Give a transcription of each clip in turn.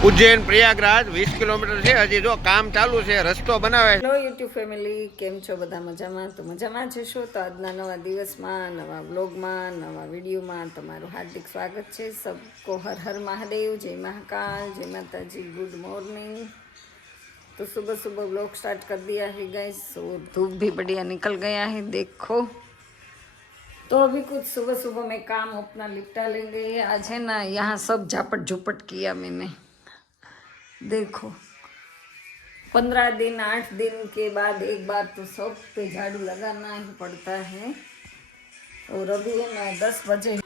ઉજ્જૈન પ્રયાગરાજ વીસ કિલોમીટર છે હજી જો કામ ચાલુ છે રસ્તો બનાવે હેલો યુટ્યુબ ફેમિલી કેમ છો બધા મજામાં તો મજામાં જશો તો આજના નવા દિવસમાં નવા બ્લોગમાં નવા વિડીયોમાં તમારું હાર્દિક સ્વાગત છે સબકો હર હર મહાદેવ જય મહાકાલ જય માતાજી ગુડ મોર્નિંગ तो सुबह सुबह ब्लॉग स्टार्ट कर दिया है गैस और धूप भी बढ़िया निकल गया है देखो तो अभी कुछ सुबह सुबह में काम अपना निपटा लेंगे आज है ना यहाँ सब झापट झुपट किया मैंने देखो पंद्रह दिन आठ दिन के बाद एक बार तो सब पे झाड़ू लगाना ही पड़ता है और अभी है ना दस बजे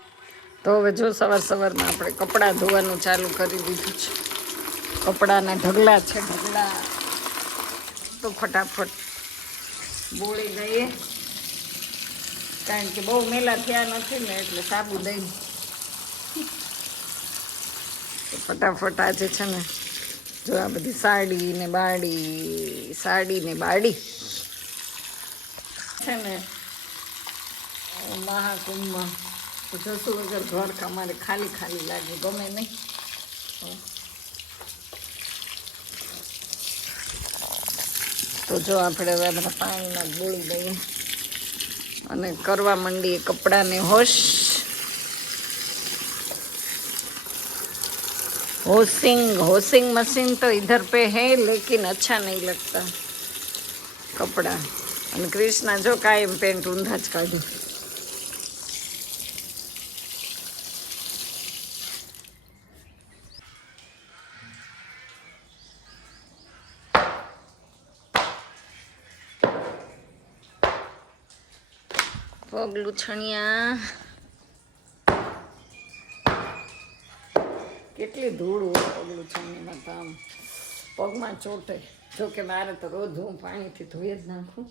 તો હવે જો સવાર સવારમાં આપણે કપડાં ધોવાનું ચાલુ કરી દીધું છે કપડાના ઢગલા છે ઢગલા તો ફટાફટ બોળી દઈએ કારણ કે બહુ મેલા થયા નથી ને એટલે સાબુ દઈ તો ફટાફટ આજે છે ને જો આ બધી સાડી ને બાડી, સાડી ને બાડી. છે ને, મહાકુંભમાં જશું વગર ઘર અમારે ખાલી ખાલી લાગે, ગમે નહીં. તો જો આપણે બધા પાણીમાં બોળી દઈએ. અને કરવા માંડીએ કપડાને હોશ. होसिंग होसिंग मशीन तो इधर पे है लेकिन अच्छा नहीं लगता कपड़ा અને ક્રિષ્ના જો કાયમ પેન્ટ ઊંધા જ કાઢી પગલું છણિયા કેટલી ધૂળ ઓગળું એમાં તો આમ પગમાં ચોટે. જો કે મારે તો રોજ હું પાણીથી ધોઈ જ નાખું.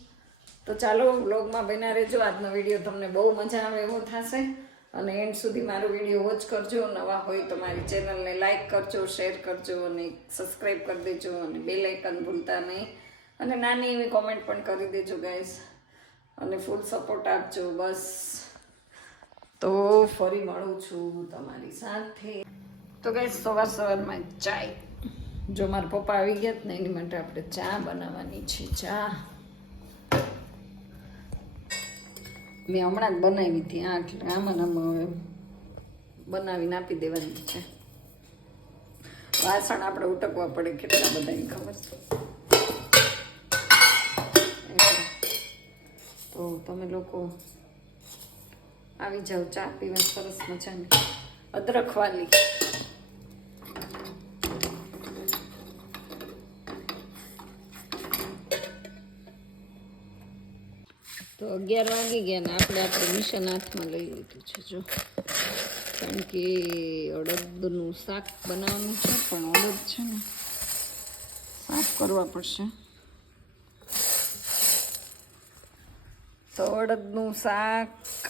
તો ચાલો બ્લોગમાં બન્યા રહેજો. આજનો વીડિયો તમને બહુ મજા આવે એવો થશે. અને એન્ડ સુધી મારો વીડિયો વોચ કરજો. નવા હોય તો મારી ચેનલને લાઈક કરજો, શેર કરજો અને સબસ્ક્રાઈબ કરી દેજો અને બે લાઇકન ભૂલતા નહીં. અને નાની એવી કોમેન્ટ પણ કરી દેજો ગાઈઝ અને ફૂલ સપોર્ટ આપજો, બસ. તો ફરી મળું છું તમારી સાથે. તો કંઈ સવાર સવારમાં ચાય. જો મારા પપ્પા આવી ગયા ને, એની માટે આપણે ચા બનાવવાની છે, ચા. મેં હમણાં જ બનાવી હતી આમાં ને આમાં હવે બનાવીને આપી દેવાની છે. વાસણ આપણે ઉટકવા પડે, કેટલા બધાની ખબર છે? તો તમે લોકો આવી જાઓ, ચા પીવા સરસ મજાની. અદરખ વાલી. અગિયાર વાગી ગયા ને આપણે આપણે મિશન હાથમાં લઈ લીધું છે, જો. કારણ કે અડદનું શાક બનાવવાનું છે, પણ અડદ છે ને સાફ કરવા પડશે. તો અડદનું શાક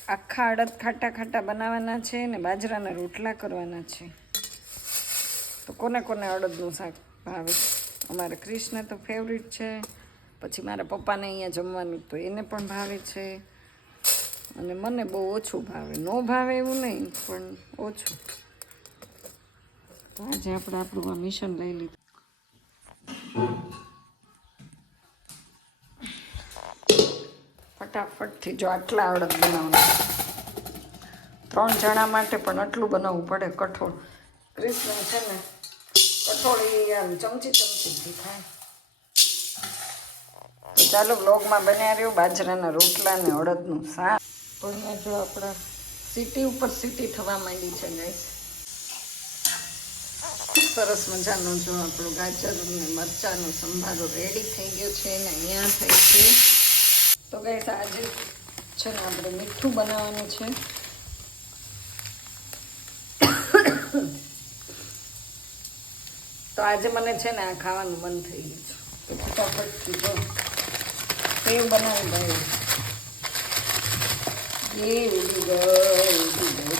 આખા અડદ ખાટા ખાટા બનાવવાના છે ને બાજરાના રોટલા કરવાના છે. તો કોને કોને અડદનું શાક ભાવે? અમારે ક્રિષ્ન તો ફેવરિટ છે. પછી મારા પપ્પાને અહીંયા જમવાનું તો એને પણ ભાવે છે. અને મને બહુ ઓછું ભાવે. ન ભાવે એવું નહીં, પણ ઓછું. તો આજે આપણે આપણું આ મિશન લઈ લીધું. ફટાફટથી જો આટલા અડદ બનાવવાના. ત્રણ જણા માટે પણ આટલું બનાવવું પડે, કઠોળ. કૃષ્ણ છે ને, કઠોળ એ આમ ચમચી ચમચી થાય. ચાલો બ્લોગમાં બન્યા રહ્યું બાજરાના રોટલા ને અડદનું શાક. અહીંયા જો આપણા સીટી ઉપર સીટી થવા માંડી છે ગાઈસ સરસ મજાનો જો આપણો ગાજર ને મરચાંનો સંભારો રેડી થઈ ગયો છે ને અહીંયા થઈ છે. તો ગાઈસ આજે છે ને આપણે મીઠું બનાવવાનું છે. તો આજે મને છે ને આ ખાવાનું મન થઈ ગયું છે. ફટાફટથી જો. સેવ બનાવી દઈએ એ ઉડી ગયો ઉડી ગયો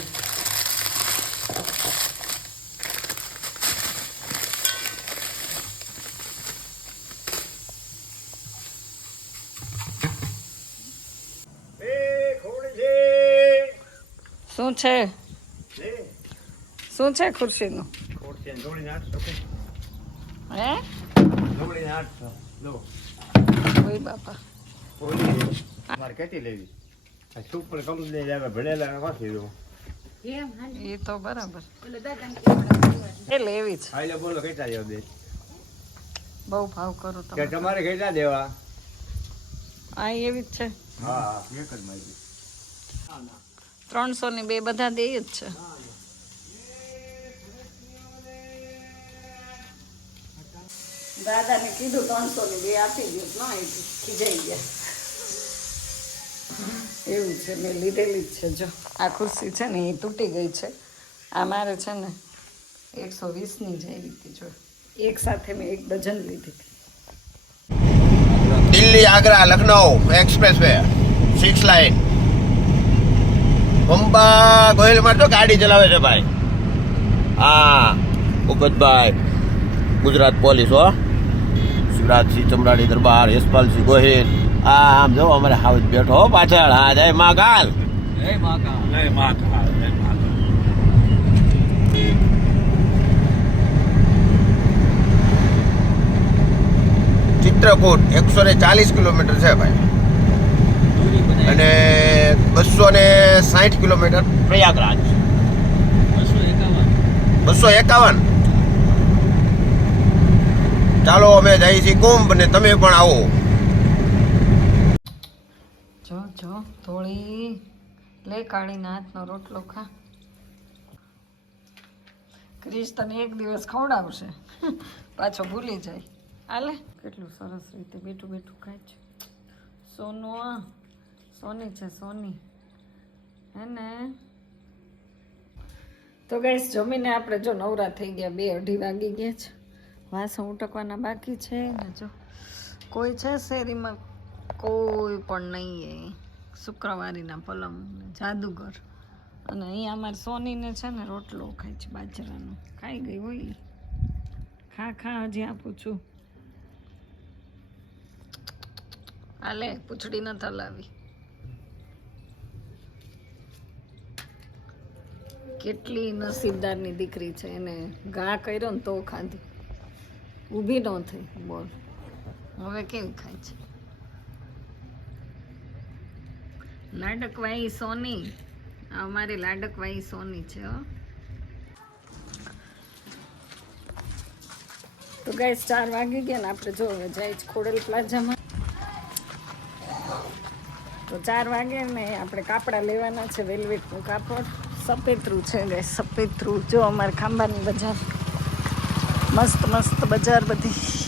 શું છે? શું છે ખુરશીનું? હે? બાપા. ઓલી લેવી? સુપર કંપની લેવા ભણેલા વાંચી દઉં એ તો બરાબર. એ લેવી છે હા એટલે બોલો કેટલા દેવા દે? બહુ ભાવ કરો કે તમે તમારે કેટલા દેવા? આ એવી જ છે. હા એક જ ત્રણસો ની બે બધા દે જ છે. દાદાને કીધું ત્રણસો ની બે આપી દઉં ન ખીજાઈ ગયા. એવું છે, મેં લીધેલી જ છે, જો. આ ખુરશી છે ને એ તૂટી ગઈ છે. આ મારે છે ને એકસો વીસની જ આવી હતી, જો. એક સાથે મેં એક ડઝન લીધી હતી. Delhi, Agra Lucknow expressway six lane Pampa ગોયલમાં તો ગાડી ચલાવે છે ભાઈ. હા, ભૂપતભાઈ, ગુજરાત પોલીસ, હો. શિવરાજસિંહ ચમરાડી દરબાર, યશપાલસિંહ ગોહિલ. આ આમ જો અમારે હાઉસ બેઠો હો પાછળ. હા જય જય મહાકાલ જય જય મહાકાલ ચિત્રકૂટ એકસો ને ચાલીસ કિલોમીટર છે ભાઈ. અને બસો ને સાઠ કિલોમીટર પ્રયાગરાજ. બસો એકાવન. ચાલો અમે જઈએ છીએ કુંભ ને તમે પણ આવો જો થોડી લે કાળીના હાથનો રોટલો ખા. ક્રિશ તને એક દિવસ ખવડાવશે. પાછો ભૂલી જાય. આલે કેટલું સરસ રીતે બેઠું બેઠું ખાય છે. સોનું, આ. સોની છે, સોની. હે ને? તો ગેસ જમીને આપણે જો નવરા થઈ ગયા, બે અઢી વાગી ગયા છે. વાસણ ઉટકવાના બાકી છે. ને જો કોઈ છે શેરીમાં? કોઈ પણ નહીં શુક્રવારીના પલંગ, જાદુગર. અને અહીંયા અમારે સોનીને છે ને રોટલો ખાય છે બાજરાનો. ખાઈ ગઈ હોય. ખા ખા, હજી આપું છું. હાલે, પૂછડી નથી હલાવી કેટલી નસીબદારની દીકરી છે એને ઘા કર્યો ને તો ખાધી. ઊભી ન થઈ, બોલ. હવે કેવી ખાય છે? લાડકવાઈ સોની. અમારી લાડકવાઈ સોની છે, હો. તો ગાઈસ, ચાર વાગી ગયા ને આપણે જો જાય છે ખોડલ પ્લાઝામાં. તો ચાર વાગે ને આપણે કાપડા લેવાના છે, વેલ્વેટનું કાપડ. સફેદરું છે ગાય સફેદરું. જો અમારે ખાંભાની બજાર. મસ્ત મસ્ત બજાર બધી.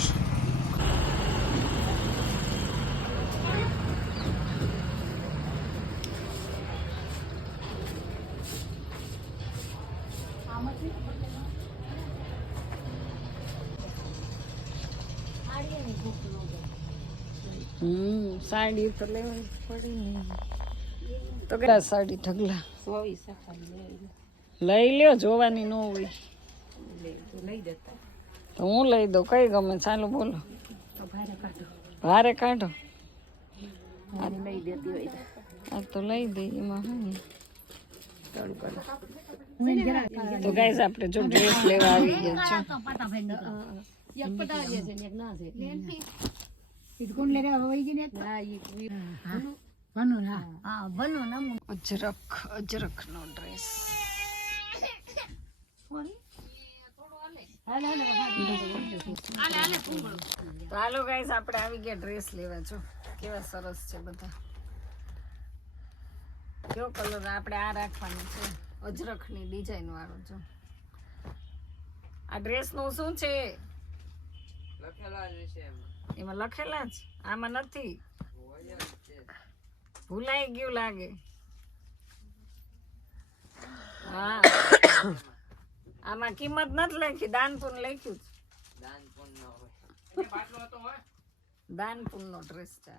હમ સાડી તો લેવાની પડી ને. તો કેટલા સાડી ઢગલા? લઈ લ્યો. જોવાની ન હોય. તો હું લઈ દઉં કઈ ગમે? ચાલો બોલો. ભારે કાઢો. આ તો લઈ દઈ એમાં હું તો ગાઈઝ આપણે જો ડ્રેસ લેવા આવી ગયા છે અજરક અજરક નો ડ્રેસ. તો હાલો ગાઈસ આપણે આવી ગયા ડ્રેસ લેવા. જો કેવા સરસ છે બધા. કયો કલર આપણે આ રાખવાનો છે? અજરખની ડિઝાઇન વાળો જો. આ ડ્રેસનું શું છે એમાં. લખેલા જ. આમાં નથી. ભૂલાઈ ગયું લાગે. હા. આમાં કિંમત નથી લખી દાનપુન લખ્યું દાનપુન નો ડ્રેસ છે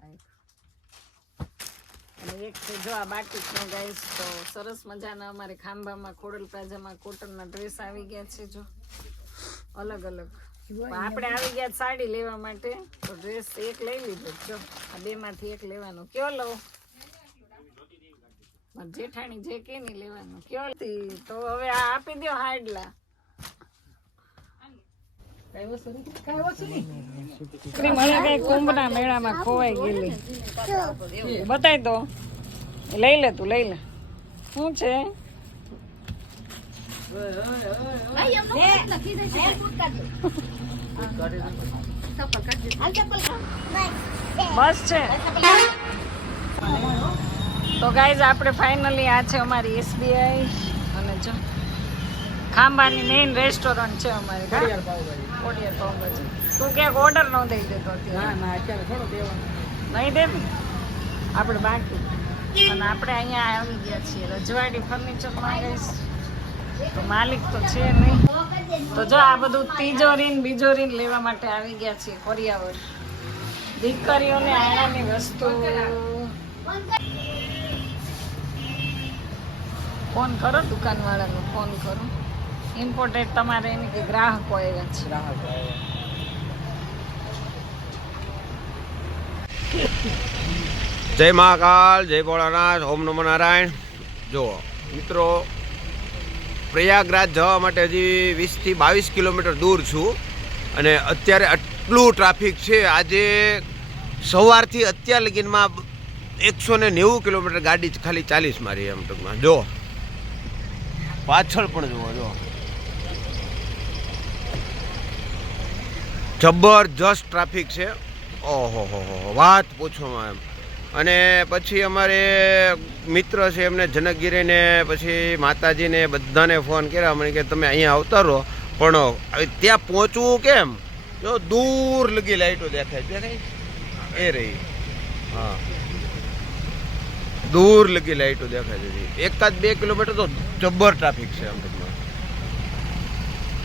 અને એક છે જો આ બાટિક નો ગાઈસ તો સરસ મજાના અમારે ખાંભામાં, ખોડલ પ્લાઝામાં કોટનના ડ્રેસ આવી ગયા છે, જો. અલગ અલગ આપણે આવી ગયા સાડી લેવા માટે તો ડ્રેસ એક લઈ લીધો. જો આ બે માંથી એક લેવાનો. કયો લઉં? જેઠાણી જે કે નહીં લેવાનું. કયો હતી તો હવે આ આપી દો હાડલા. કઈ કુંભના મેળામાં ખોવાઈ ગયેલી. બતાય તો. લઈ લે તું લઈ લે. શું છે? બસ છે. તો ગાઈઝ આપણે ફાઇનલી આ છે અમારી એસબીઆઈ અને જો ખાંભાની મેઇન રેસ્ટોરન્ટ છે અમારી ખોડિયાર પાઉંભાજી. તું ક્યાંક ઓર્ડર ન દઈ દેતો નહીં દે ને? આપણે બાકી. અને આપણે અહીંયા આવી ગયા છીએ. રજવાડી ફર્નિચરમાં ગઈશ તો માલિક તો છે નહીં. તો જો આ બધું તિજોરીન બીજોરી લેવા માટે આવી ગયા છીએ, કોરિયાવર. દીકરીઓને આયાની વસ્તુ. ફોન કરો દુકાનવાળાનો, ફોન કરો. ઇમ્પોર્ટેડ તમારે એની કે ગ્રાહકો આવ્યા છે. જય મહાકાલ, જય ભોળાનાથ, ઓમ નમો નારાયણ. જુઓ, મિત્રો પ્રયાગરાજ જવા માટે હજી વીસથી બાવીસ કિલોમીટર દૂર છું. અને અત્યારે આટલું ટ્રાફિક છે, આજે સવારથી અત્યાર લગીનમાં એકસો ને નેવું કિલોમીટર ગાડી ખાલી ચાલીસ મારી એમ ટૂંકમાં. જો. પાછળ પણ જુઓ, જો. જબરજસ્ત ટ્રાફિક છે. ઓહો હો હો વાત પૂછવામાં એમ. અને પછી અમારે મિત્ર છે, એમને જનકગીરીને, પછી માતાજીને બધાને ફોન કર્યા. મને કે તમે અહીંયા આવતા રહો. પણ ત્યાં પહોંચવું કેમ? જો દૂર લગી લાઈટો દેખાય દેખાય એ રહી. હા. દૂર લગી લાઈટો દેખાય છે એકાદ બે કિલોમીટર તો જબ્બર ટ્રાફિક છે ટૂંકમાં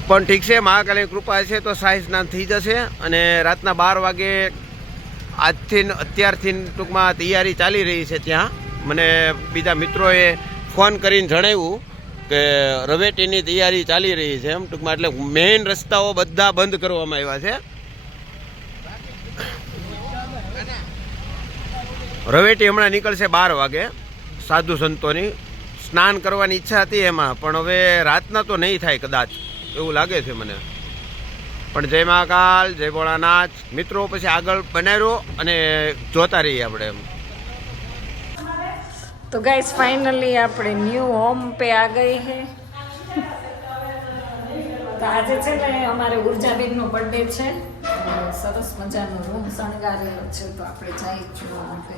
પણ ઠીક છે, મહાકાલની કૃપા છે તો સાઈઝ ના થઈ જશે. અને રાતના બાર વાગે આજથી અત્યારથી ટૂંકમાં તૈયારી ચાલી રહી છે ત્યાં. મને બીજા મિત્રોએ ફોન કરીને જણાવ્યું કે રવેટીની તૈયારી ચાલી રહી છે એમ ટૂંકમાં. એટલે મેઇન રસ્તાઓ બધા બંધ કરવામાં આવ્યા છે. રવેટી હમણાં નીકળશે બાર વાગે, સાધુ સંતોની. સ્નાન કરવાની ઈચ્છા હતી એમાં, પણ હવે રાતના તો નહીં થાય કદાચ, એવું લાગે છે મને. પણ જય મહાકાલ, જય ભોળાનાથ. મિત્રો, પછી આગળ બનાવ્યો અને જોતા રહીએ આપણે એમ. તો ગાઈસ ફાઇનલી આપણે ન્યૂ હોમ પે આ ગઈ હે. તો આજે છે ને અમારે ઉર્જાબેનનો બર્થડે છે. સરસ મજાનો રૂમ શણગારેલો છે, તો આપણે જઈ જોવા માટે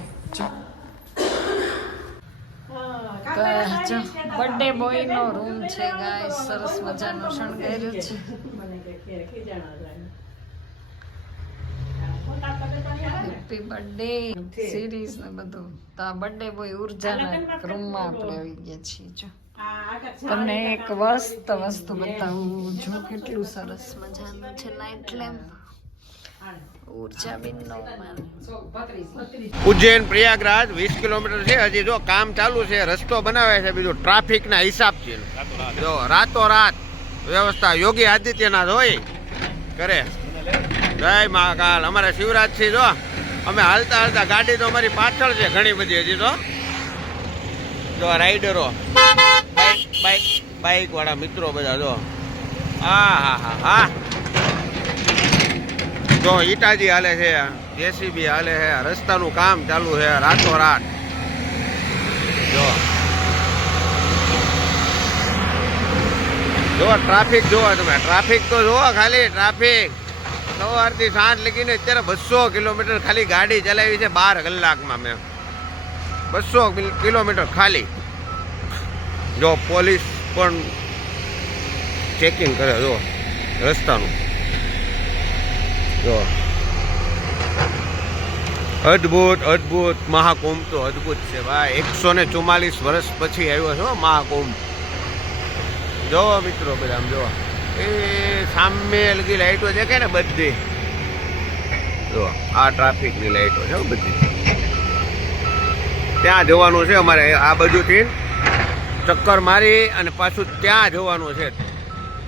બર્થડે બોયનો રૂમ છે ગાઈસ સરસ મજાનો શણગાર્યો છે. હેપી બર્થડે સિરીઝ ને બધું. તો આ બર્થડે બોય ઉર્જાના રૂમમાં આપણે આવી ગયા છીએ જો. તમને એક મસ્ત વસ્તુ બતાવું જો કેટલું સરસ મજાનું છે નાઇટ લેમ્પ ઉજ્જૈન પ્રયાગરાજ વીસ કિલોમીટર છે. હજી જો કામ ચાલુ છે રસ્તો બનાવે છે બીજું ટ્રાફિક ના હિસાબ છે જો રાતો રાત વ્યવસ્થા યોગી આદિત્યનાથ હોય. કરે. જય મહાકાલ અમારે શિવરાજસિંહ જો, અમે હાલતા હાલતા ગાડી તો અમારી પાછળ છે ઘણી બધી હજી તો. જો રાઈડરો. બાઈક બાઈક બાઈક વાળા મિત્રો બધા જો. હા હા હા હા. જો ઈટાજી હાલે છે, જેસીબી હાલે છે, રસ્તાનું કામ ચાલુ છે રાતો રાત જો જો ટ્રાફિક જોવા તમે. ટ્રાફિક તો જોવા ખાલી ટ્રાફિક સવારથી સાંજ લગીને અત્યારે બસો કિલોમીટર ખાલી ગાડી ચલાવી છે બાર કલાકમાં મેં. બસો કિલોમીટર ખાલી. જો પોલીસ પણ ચેકિંગ કરે, જો રસ્તાનું. જો. અદ્ભુત અદ્ભુત, મહાકુંભ તો અદ્ભુત છે ભાઈ. એકસો ને ચુમ્માલીસ વર્ષ પછી આવ્યો છે મહાકુંભ. જો મિત્રો બધા, આમ જોવો. એ સામે લગી લાઈટો કે ને બધી? જો આ ટ્રાફિકની લાઈટો છે બધી. ત્યાં જવાનું છે અમારે આ બાજુથી ચક્કર મારી અને પાછું ત્યાં જવાનું છે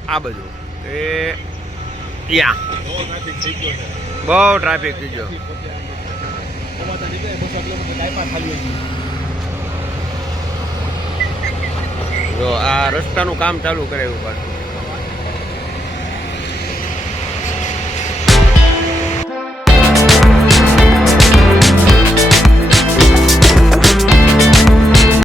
આ બાજુ. એ ત્યાં. બહુ ટ્રાફિક થઈ ગયો. જો આ રસ્તાનું કામ ચાલુ કરાવ્યું પાછું.